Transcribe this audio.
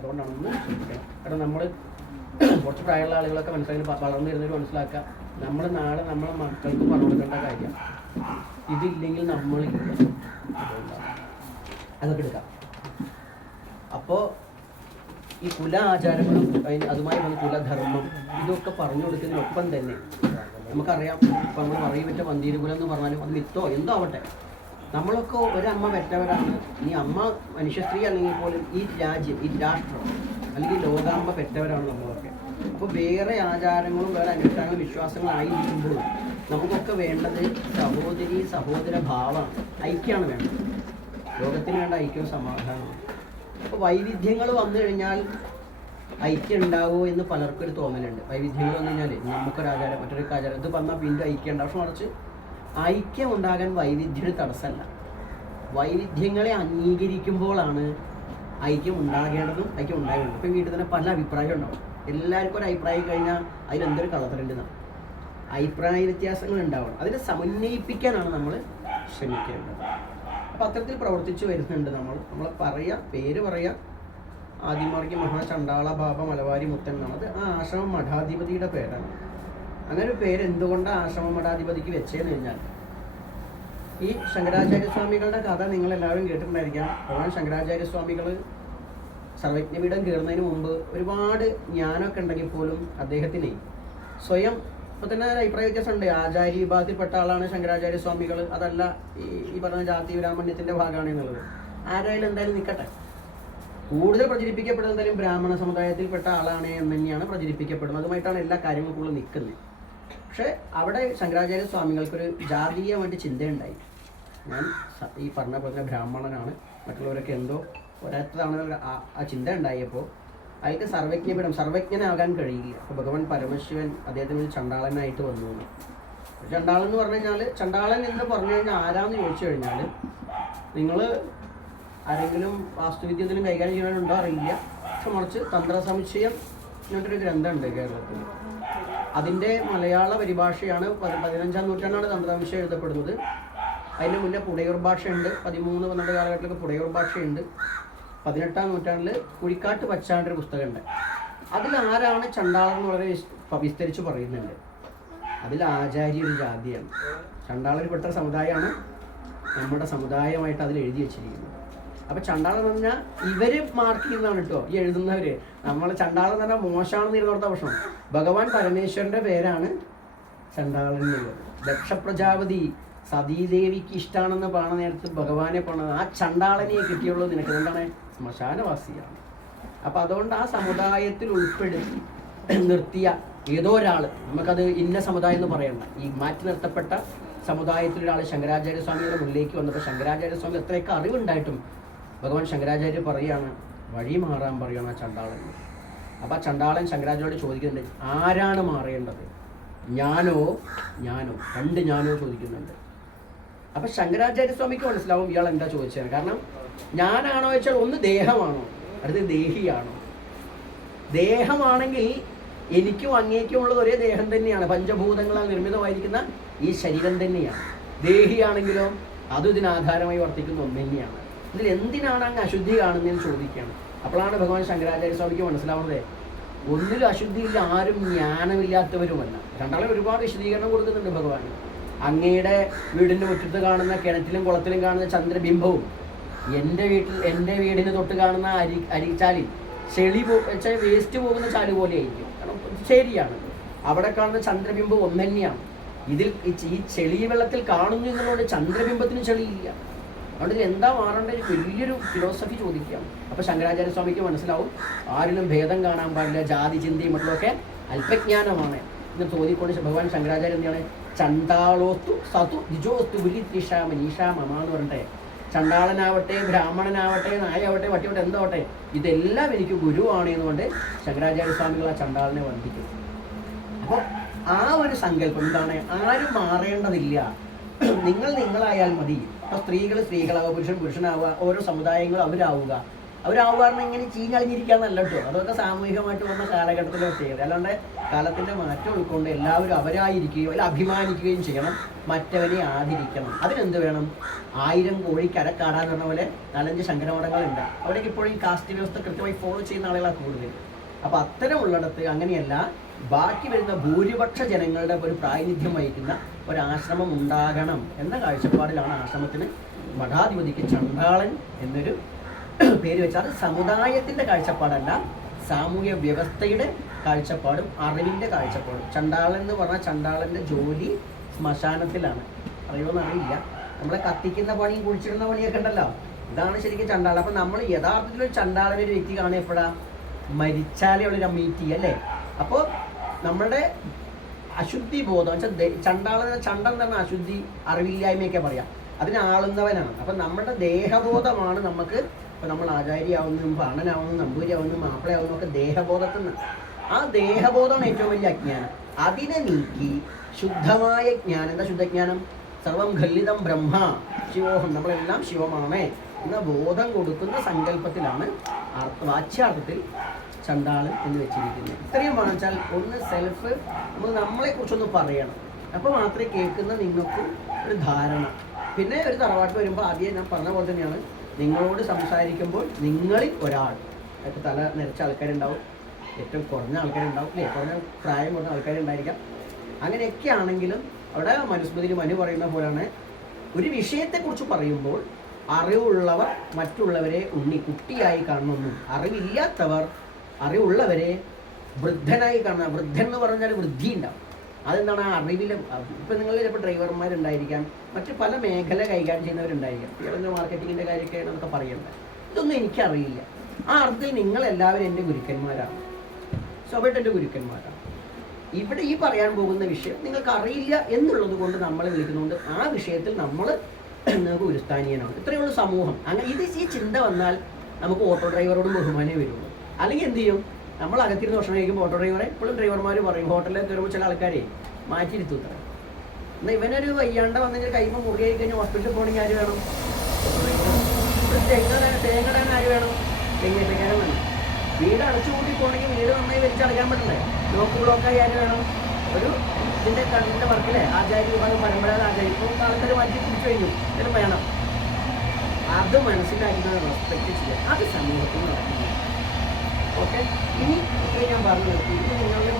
അതുകൊണ്ടാണ് ഒന്ന് കാരണം നമ്മൾ കുറച്ച് പ്രായമുള്ള ആളുകളൊക്കെ മനസ്സിലാക്കി വളർന്നു വരുന്നവർ മനസ്സിലാക്കുക. നമ്മൾ നാളെ നമ്മളെ മക്കൾക്ക് പറഞ്ഞു കൊടുക്കേണ്ട കാര്യം ഇതില്ലെങ്കിൽ അതുകൊണ്ടാണ് അതൊക്കെ എടുക്കാം. അപ്പോൾ ഈ കുല ആചാരങ്ങളും അതുമായി വന്ന കുലധർമ്മം ഇതൊക്കെ പറഞ്ഞു കൊടുക്കുന്നതിനൊപ്പം തന്നെ നമുക്കറിയാം. ഇപ്പം നമ്മൾ പറയും പറ്റ പന്തീരുകുലം എന്ന് പറഞ്ഞാലും അത് മിത്തോ? എന്തോ ആവട്ടെ? നമ്മളൊക്കെ ഒരമ്മ പെറ്റവരാണ്. ഈ അമ്മ മനുഷ്യ സ്ത്രീ അല്ലെങ്കിൽ പോലും ഈ രാജ്യം ഈ രാഷ്ട്രം അല്ലെങ്കിൽ ലോകാമ്മ പെറ്റവരാണ് നമ്മളൊക്കെ. അപ്പോൾ വേറെ ആചാരങ്ങളും വേറെ അനുഷ്ഠാനങ്ങളും വിശ്വാസങ്ങളും ആയിരിക്കുമ്പോൾ നമുക്കൊക്കെ വേണ്ടത് സഹോദരി സഹോദര ഭാവമാണ്. ഐക്യമാണ് വേണ്ടത്. ലോകത്തിന് വേണ്ട ഐക്യവും സമാധാനവും. അപ്പോൾ വൈവിധ്യങ്ങൾ വന്നു കഴിഞ്ഞാൽ ഐക്യം ഉണ്ടാവുമോ എന്ന് പലർക്കും ഒരു തോന്നലുണ്ട്. വൈവിധ്യങ്ങൾ വന്നു കഴിഞ്ഞാൽ നമുക്കൊരു ആചാരം മറ്റൊരു ആചാരം ഇത് വന്നാൽ പിന്നെ ഐക്യം ഉണ്ടാവും പക്ഷെ മറിച്ച് ഐക്യം ഉണ്ടാകാൻ വൈവിധ്യം തടസ്സമല്ല. വൈവിധ്യങ്ങളെ അംഗീകരിക്കുമ്പോഴാണ് ഐക്യം ഉണ്ടാകേണ്ടതും ഐക്യം ഉണ്ടാകേണ്ടതും ഇപ്പം വീട്ടിൽ തന്നെ പല അഭിപ്രായം ഉണ്ടാവും. എല്ലാവർക്കും ഒരു അഭിപ്രായം കഴിഞ്ഞാൽ അതിലെന്തൊരു കളത്തലുണ്ടെന്നാണ് അഭിപ്രായ വ്യത്യാസങ്ങൾ ഉണ്ടാവണം. അതിനെ സമന്വയിപ്പിക്കാനാണ് നമ്മൾ ശ്രമിക്കേണ്ടത്. അപ്പം അത്തരത്തിൽ പ്രവർത്തിച്ചു വരുന്നുണ്ട് നമ്മൾ. നമ്മൾ പറയാ പേര് പറയാ ആദിമാർഗി മഹാചണ്ടാള ബാബ മലവാരി മുത്തൻ എന്നുള്ളത് ആ ആശ്രമം മഠാധിപതിയുടെ പേരാണ്. അങ്ങനെ പേര് എന്തുകൊണ്ടാണ് ആശ്രമ മഠാധിപതിക്ക് വെച്ചതെന്ന് കഴിഞ്ഞാൽ? ഈ ശങ്കരാചാര്യ സ്വാമികളുടെ കഥ നിങ്ങൾ എല്ലാവരും കേട്ടിട്ടുണ്ടായിരിക്കാം. ഭഗവാൻ ശങ്കരാചാര്യ സ്വാമികൾ സർവജ്ഞപീഠം കയറുന്നതിന് മുമ്പ് ഒരുപാട് ജ്ഞാനമൊക്കെ ഉണ്ടെങ്കിൽ പോലും അദ്ദേഹത്തിന് സ്വയം ഇപ്പൊ തന്നെ അഭിപ്രായ വ്യത്യാസമുണ്ട്. ആചാര്യ വിഭാഗത്തിൽപ്പെട്ട ആളാണ് ശങ്കരാചാര്യ സ്വാമികൾ അതല്ല ഈ പറഞ്ഞ ജാതി ബ്രാഹ്മണ്യത്തിന്റെ ഭാഗമാണ് എന്നുള്ളത്. ആരായാലും എന്തായാലും നിൽക്കട്ടെ. കൂടുതൽ പ്രചരിപ്പിക്കപ്പെടുന്നത് എന്തായാലും ബ്രാഹ്മണ സമുദായത്തിൽപ്പെട്ട ആളാണ് എന്ന് തന്നെയാണ് പ്രചരിപ്പിക്കപ്പെടുന്നത്. അതുമായിട്ടാണ് എല്ലാ കാര്യങ്ങൾക്കുള്ള നിൽക്കുന്നത്. പക്ഷെ അവിടെ ശങ്കരാചാര്യ സ്വാമികൾക്കൊരു ജാതീയമായിട്ട് ചിന്തയുണ്ടായി. ഞാൻ ഈ പറഞ്ഞ പോലെ ബ്രാഹ്മണനാണ്. മറ്റുള്ളവരൊക്കെ എന്തോ ഒരേറ്റതാണ് ആ ചിന്ത ഉണ്ടായപ്പോൾ അയാൾക്ക് സർവജ്ഞപീഠം സർവജ്ഞനാകാൻ കഴിയില്ല. അപ്പോൾ ഭഗവാൻ പരമശിവൻ അദ്ദേഹത്തിന് ഒരു ചണ്ടാളനായിട്ട് വന്നു. ചണ്ടാളൻ എന്ന് പറഞ്ഞു കഴിഞ്ഞാൽ ചണ്ടാളൻ എന്ന് പറഞ്ഞു കഴിഞ്ഞാൽ ആരാന്ന് ചോദിച്ചു കഴിഞ്ഞാൽ നിങ്ങൾ ആരെങ്കിലും വാസ്തുവിദ്യ എന്തെങ്കിലും കൈകാര്യം ചെയ്യാനുണ്ടോ അറിയില്ല. പക്ഷെ മറിച്ച് തന്ത്രസമുച്ചയം എന്നിട്ടൊരു ഗ്രന്ഥമുണ്ട് കേരളത്തിൽ അതിന്റെ മലയാള പരിഭാഷയാണ് പതി- പതിനഞ്ചാം നൂറ്റാണ്ടാണ് തന്ത്രാംശം എഴുതപ്പെടുന്നത്. അതിന് മുന്നേ പുടയൂർ ഭാഷയുണ്ട്. പതിമൂന്ന് പന്ത്രണ്ട് കാലഘട്ടത്തിലൊക്കെ പുടയൂർ ഭാഷയുണ്ട്. പതിനെട്ടാം നൂറ്റാണ്ടിൽ കുഴിക്കാട്ട് പച്ചാണ്ടൊരു പുസ്തകമുണ്ട്. അതിൽ ആരാണ് ചണ്ടാളൻ എന്ന് വളരെ വിസ്തരിച്ച് പറയുന്നുണ്ട്. അതിൽ ആചാര്യ ഒരു ജാതിയാണ്. ചണ്ടാളൻ പെട്ട സമുദായമാണ്. നമ്മുടെ സമുദായമായിട്ട് അതിൽ എഴുതി വെച്ചിരിക്കുന്നത്. അപ്പൊ ചണ്ടാളം എന്ന് പറഞ്ഞാൽ ഇവർ മാർക്ക് ചെയ്യുന്നതാണ് കേട്ടോ. ഈ എഴുതുന്നവര്. നമ്മൾ ചണ്ടാളം എന്ന് പറഞ്ഞാൽ മോശമാണെന്ന് ഇരുന്നോർത്ത പ്രശ്നം. ഭഗവാൻ പരമേശ്വരന്റെ പേരാണ് ചണ്ടാളൻ എന്നുള്ളത് ദക്ഷ പ്രജാപതി സതീദേവിക്ക് ഇഷ്ടമാണെന്ന് പറഞ്ഞ നേരത്ത് ഭഗവാനെ പറഞ്ഞത് ആ ചണ്ടാളനെ കിട്ടിയുള്ളൂ. നിനക്ക് എന്താണ്? ശ്മശാനവാസിയാണ്. അപ്പൊ അതുകൊണ്ട് ആ സമുദായത്തിൽ ഉൾപ്പെടുത്തി നിർത്തിയ ഏതോ ഒരാൾ നമുക്കത് ഇന്ന സമുദായം എന്ന് പറയണ്ട. ഈ മാറ്റി നിർത്തപ്പെട്ട സമുദായത്തിൽ ഒരാൾ ശങ്കരാചാര്യ സ്വാമിയുടെ മുന്നിലേക്ക് വന്നപ്പോൾ ശങ്കരാചാര്യ സ്വാമി എത്രയൊക്കെ അറിവുണ്ടായിട്ടും ഭഗവാൻ ശങ്കരാചാര്യ പറയാണ് വഴി മാറാൻ പറയണം ആ ചണ്ടാളൻ. അപ്പൊ ചണ്ടാളൻ ശങ്കരാചാര്യോട് ചോദിക്കുന്നുണ്ട് ആരാണ് മാറേണ്ടത്? ഞാനോ ഞാനോ രണ്ട് ഞാനോ ചോദിക്കുന്നുണ്ട്. അപ്പൊ ശങ്കരാചാര്യ സ്വാമിക്ക് മനസ്സിലാവും ഇയാൾ എന്താ ചോദിച്ചത്. കാരണം ഞാനാണോ വെച്ചാൽ ഒന്ന് ദേഹമാണോ? അടുത്ത് ദേഹിയാണോ? ദേഹമാണെങ്കിൽ എനിക്കും അങ്ങേക്കും ഉള്ളത് ഒരേ ദേഹം തന്നെയാണ്. പഞ്ചഭൂതങ്ങളാൽ നിർമ്മിതമായിരിക്കുന്ന ഈ ശരീരം തന്നെയാണ്. ദേഹിയാണെങ്കിലോ അതും ഇതിനാധാരമായി വർത്തിക്കുന്ന ഒന്ന് തന്നെയാണ് ഇതിൽ എന്തിനാണ് അങ്ങ് അശുദ്ധി കാണുന്നതെന്ന് ചോദിക്കുകയാണ്. അപ്പോഴാണ് ഭഗവാൻ ശങ്കരാചാര്യ സ്വാമിക്ക് മനസ്സിലാവുന്നത്. ഒന്നിലും അശുദ്ധിയില്ല ആരും ജ്ഞാനമില്ലാത്തവരുമല്ല. രണ്ടാളെ ഒരുപാട് വിശദീകരണം കൊടുക്കുന്നുണ്ട് ഭഗവാൻ. അങ്ങയുടെ വീടിന്റെ മുറ്റത്ത് കാണുന്ന കിണറ്റിലും കുളത്തിലും കാണുന്ന ചന്ദ്രബിംബവും എന്റെ വീട്ടിൽ എന്റെ വീടിന് തൊട്ട് കാണുന്ന അരി അരിച്ചാലിൽ ചെളി വെച്ചാൽ വേസ്റ്റ് പോകുന്ന ചാൽ പോലെയായിരിക്കും. കാരണം ശരിയാണ്. അവിടെ കാണുന്ന ചന്ദ്രബിംബം ഒന്നു തന്നെയാണ് ഇതിൽ ഈ ചെളി വെള്ളത്തിൽ കാണുന്നു എന്നുള്ളത് ചന്ദ്രബിംബത്തിന് ചെളിയില്ല. അതുകൊണ്ട് എന്താ മാറേണ്ട ഒരു വലിയൊരു ഫിലോസഫി ചോദിക്കാം. അപ്പൊ ശങ്കരാചാര്യ സ്വാമിക്ക് മനസ്സിലാവും. ആരിലും ഭേദം കാണാൻ പാടില്ല. ജാതി ചിന്തയും മറ്റൊക്കെ അല്പജ്ഞാനമാണ്. എന്ന് ചോദിക്കൊണ്ട് ഭഗവാൻ ശങ്കരാചാര്യ എന്താണ്? ചണ്ടാളോസ്തു സതു ദ്വിജോസ്തു ബുലി ത്രിഷ മനീഷാ മമ എന്ന് പറഞ്ഞിട്ടെ ചണ്ടാളനാവട്ടെ ബ്രാഹ്മണനാവട്ടെ നായാവട്ടെ വട്ടിയോട്ടെ എന്താവട്ടെ ഇതെല്ലാം എനിക്ക് ഗുരുവാണ് എന്നുകൊണ്ട് ശങ്കരാചാര്യ സ്വാമികൾ ആ ചണ്ടാളനെ വന്ദിക്കും. അപ്പോൾ ആ ഒരു സങ്കല്പം എന്താണ്? ആരും മാറേണ്ടതില്ല. നിങ്ങൾ നിങ്ങളായാൽ മതി. ഇപ്പൊ സ്ത്രീകൾ സ്ത്രീകളാവുക പുരുഷൻ പുരുഷനാവുക ഓരോ സമുദായങ്ങളും അവരാവുക. അവരാവുക പറഞ്ഞാൽ ഇങ്ങനെ ചീഞ്ഞളിഞ്ഞിരിക്കാന്നല്ല കേട്ടോ. അതൊക്കെ സാമൂഹികമായിട്ട് വന്ന കാലഘട്ടത്തിലെ പ്രത്യേകത അല്ലാണ്ട് കാലത്തിന്റെ മാറ്റം ഉൾക്കൊണ്ട് എല്ലാവരും അവരായിരിക്കുകയും അല്ല അഭിമാനിക്കുകയും ചെയ്യണം. മറ്റവനെ ആദരിക്കണം. അതിനെന്ത് വേണം? ആയിരം കോഴി കരക്കാടാന്ന് പറഞ്ഞ പോലെ നാലഞ്ച് ശങ്കരമഠങ്ങളുണ്ട്. അവിടേക്ക് ഇപ്പോഴും ഈ കാസ്റ്റ് വ്യവസ്ഥ കൃത്യമായി ഫോളോ ചെയ്യുന്ന ആളുകളാണ് കൂടുതൽ. അപ്പൊ അത്തരമുള്ളിടത്ത് അങ്ങനെയല്ല ബാക്കി വരുന്ന ഭൂരിപക്ഷ ജനങ്ങളുടെ ഒരു പ്രാതിനിധ്യം വഹിക്കുന്ന ഒരു ആശ്രമം ഉണ്ടാകണം എന്ന കാഴ്ചപ്പാടിലാണ് ആശ്രമത്തിന് മഠാധിപതിക്ക് ചണ്ടാളൻ എന്നൊരു പേര് വെച്ചാൽ സമുദായത്തിന്റെ കാഴ്ചപ്പാടല്ല സാമൂഹ്യ വ്യവസ്ഥയുടെ കാഴ്ചപ്പാടും അറിവിന്റെ കാഴ്ചപ്പാടും. ചണ്ടാളൻ എന്ന് പറഞ്ഞാൽ ചണ്ടാളന്റെ ജോലി ശ്മശാനത്തിലാണ്. അറിയുമെന്ന് അറിയില്ല. നമ്മളെ കത്തിക്കുന്ന പണിയും കുഴിച്ചിടുന്ന പണിയൊക്കെ ഉണ്ടല്ലോ. ഇതാണ് ശരിക്കും ചണ്ടാളൻ. അപ്പൊ നമ്മൾ യഥാർത്ഥത്തിൽ ഒരു ചണ്ടാളൻ ഒരു വ്യക്തി കാണുക എപ്പോഴാ? മരിച്ചാലേ ഉള്ളൊരു മീറ്റ് അല്ലേ? അപ്പോൾ നമ്മുടെ അശുദ്ധി ബോധം വെച്ചാൽ ചണ്ടാളൻ ചണ്ടം തന്നെ അശുദ്ധി അറിവില്ലായ്മയൊക്കെ പറയാം. അതിനാളുന്നവനാണ് അപ്പം നമ്മുടെ ദേഹബോധമാണ് നമുക്ക് ഇപ്പം നമ്മൾ ആചാര്യാവുന്നതും പാണനാവുന്നതും നമ്പൂരിയാവുന്നതും മാപ്പിളയാവുന്നതും ഒക്കെ ദേഹബോധത്തിൽ നിന്ന്. ആ ദേഹബോധമാണ് ഏറ്റവും വലിയ അജ്ഞാനം. അതിനെ നീക്കി ശുദ്ധമായ ജ്ഞാനം. എന്താ ശുദ്ധജ്ഞാനം? സർവം ഖല്ലിതം ബ്രഹ്മ ശിവോഹം. നമ്മളെല്ലാം ശിവമാണ്. എന്ന ബോധം കൊടുക്കുന്ന സങ്കല്പത്തിലാണ് വാച്യാർത്ഥത്തിൽ ചണ്ടാളൻ എന്ന് വെച്ചിരിക്കുന്നത് ഇത്രയും വാങ്ങിച്ചാൽ ഒന്ന് സെൽഫ് നമ്മൾ നമ്മളെ കുറിച്ചൊന്ന് പറയണം. അപ്പോൾ മാത്രമേ കേൾക്കുന്ന നിങ്ങൾക്ക് ഒരു ധാരണ. പിന്നെ ഒരു തറവാട്ട് വരുമ്പോൾ ആദ്യം ഞാൻ പറഞ്ഞ പോലെ തന്നെയാണ് നിങ്ങളോട് സംസാരിക്കുമ്പോൾ നിങ്ങളിൽ ഒരാൾ. അതൊക്കെ തല നിറച്ച ആൾക്കാരുണ്ടാവും ഏറ്റവും കുറഞ്ഞ ആൾക്കാരുണ്ടാവും അല്ലേ? കുറഞ്ഞ പ്രായം കുറഞ്ഞ ആൾക്കാരുണ്ടായിരിക്കാം. അങ്ങനെയൊക്കെ ആണെങ്കിലും അവിടെ മനുസ്മൃതിയിൽ മനു പറയുന്ന പോലെയാണ് ഒരു വിഷയത്തെക്കുറിച്ച് പറയുമ്പോൾ അറിവുള്ളവർ മറ്റുള്ളവരെ ഉണ്ണി കുട്ടിയായി കാണണമെന്നും അറിവില്ലാത്തവർ അറിവുള്ളവരെ വൃദ്ധനായി കാണുന്ന. വൃദ്ധൻ എന്ന് പറഞ്ഞാൽ വൃദ്ധി ഉണ്ടാവും അതെന്താണ്? ആ അറിവിൽ ഇപ്പം നിങ്ങൾ ചിലപ്പോൾ ഡ്രൈവർമാരുണ്ടായിരിക്കാം മറ്റ് പല മേഖല കൈകാര്യം ചെയ്യുന്നവരുണ്ടായിരിക്കാം. ഇയാളെന്തോ മാർക്കറ്റിങ്ങിന്റെ കാര്യമൊക്കെ എന്നൊക്കെ പറയേണ്ടത് ഇതൊന്നും എനിക്കറിയില്ല. ആ അർത്ഥത്തിൽ നിങ്ങളെല്ലാവരും എന്റെ ഗുരുക്കന്മാരാണ്. സ്വാഭാവികമായിട്ട് എന്റെ ഗുരുക്കന്മാരാണ്. ഇവിടെ ഈ പറയാൻ പോകുന്ന വിഷയം നിങ്ങൾക്ക് അറിയില്ല എന്നുള്ളത് കൊണ്ട് നമ്മളെ വിളിക്കുന്നതുകൊണ്ട് ആ വിഷയത്തിൽ നമ്മൾ ഗുരുസ്ഥാനീയനാണ് ഇത്രയേ ഉള്ളൂ സമൂഹം. അങ്ങനെ ഇത് ഈ ചിന്ത വന്നാൽ നമുക്ക് ഓട്ടോ ഡ്രൈവറോടും ബഹുമാനേ വരുള്ളൂ. അല്ലെങ്കിൽ എന്ത് ചെയ്യും? നമ്മൾ അകത്തിരുന്ന് ഭക്ഷണം കഴിക്കുമ്പോൾ ഓട്ടോ ഡ്രൈവറെ ഇപ്പോഴും ഡ്രൈവർമാർ പറയും ഹോട്ടലിൽ കയറുമ്പോൾ ചില ആൾക്കാരെ മാറ്റിയിരുത്തു ഇത്ര എന്നാൽ ഇവനൊരു വയ്യാണ്ട വന്നെങ്കിൽ മുറി മുറിയായി കഴിഞ്ഞാൽ ഹോസ്പിറ്റലിൽ പോകണമെങ്കിൽ ആര് വേണം? തേങ്ങ തേങ്ങടാൻ ആര് വേണം? തെങ്ങേറ്റക്കാരൻ വേണം. വീട് അടച്ചു കൂട്ടി പോകണമെങ്കിൽ വീട് നന്നായി വലിച്ചടക്കാൻ പറ്റണ്ടേ ലോക്ക് ബ്ലോക്കായി ആര് വേണം? ഒരു ഇതിന്റെ കണ്ണിന്റെ വർക്കിലെ ആചാര്യ വിഭാഗം പരമ്പരാഗത ആചാര്യ. ഇപ്പോൾ ആൾക്കാർ മാറ്റി പിടിച്ചു കഴിഞ്ഞു. എന്നിട്ട് വേണം. അത് മനസ്സിലാക്കുന്നത് റെസ്പെക്ട് ചെയ്യാം അത് സമൂഹത്തിൽ നടക്കുന്നു ഓക്കെ ഇനി ഇത്രയും ഞാൻ പറഞ്ഞു നിർത്തി ഇത് നിങ്ങളുടെ